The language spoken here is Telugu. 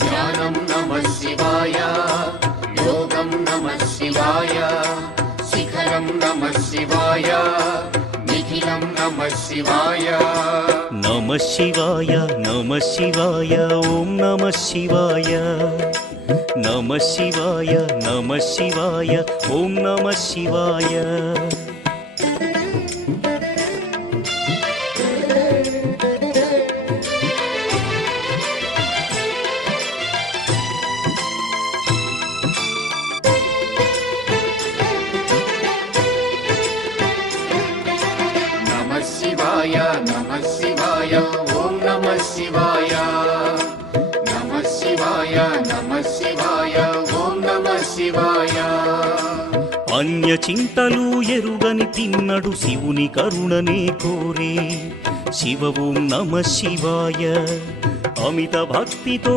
ధ్యానం నమః శివాయ, యోగం నమః శివాయ, శిఖరం నమః శివాయ, నిఖిలం నమః శివాయ. నమః శివాయ నమః శివాయ ఓం నమః శివాయ. నమః శివాయ నమః శివాయ ఓం నమః శివాయ. నమః శివాయ నమః శివాయ ఓం నమః శివాయ. నమః శివాయ నమః శివాయ ఓం నమః శివాయ. అన్య చింతలు ఎరుగని తిన్నడు శివుని కరుణనే కోరే. శివ ఓం నమః శివాయ. అమిత భక్తితో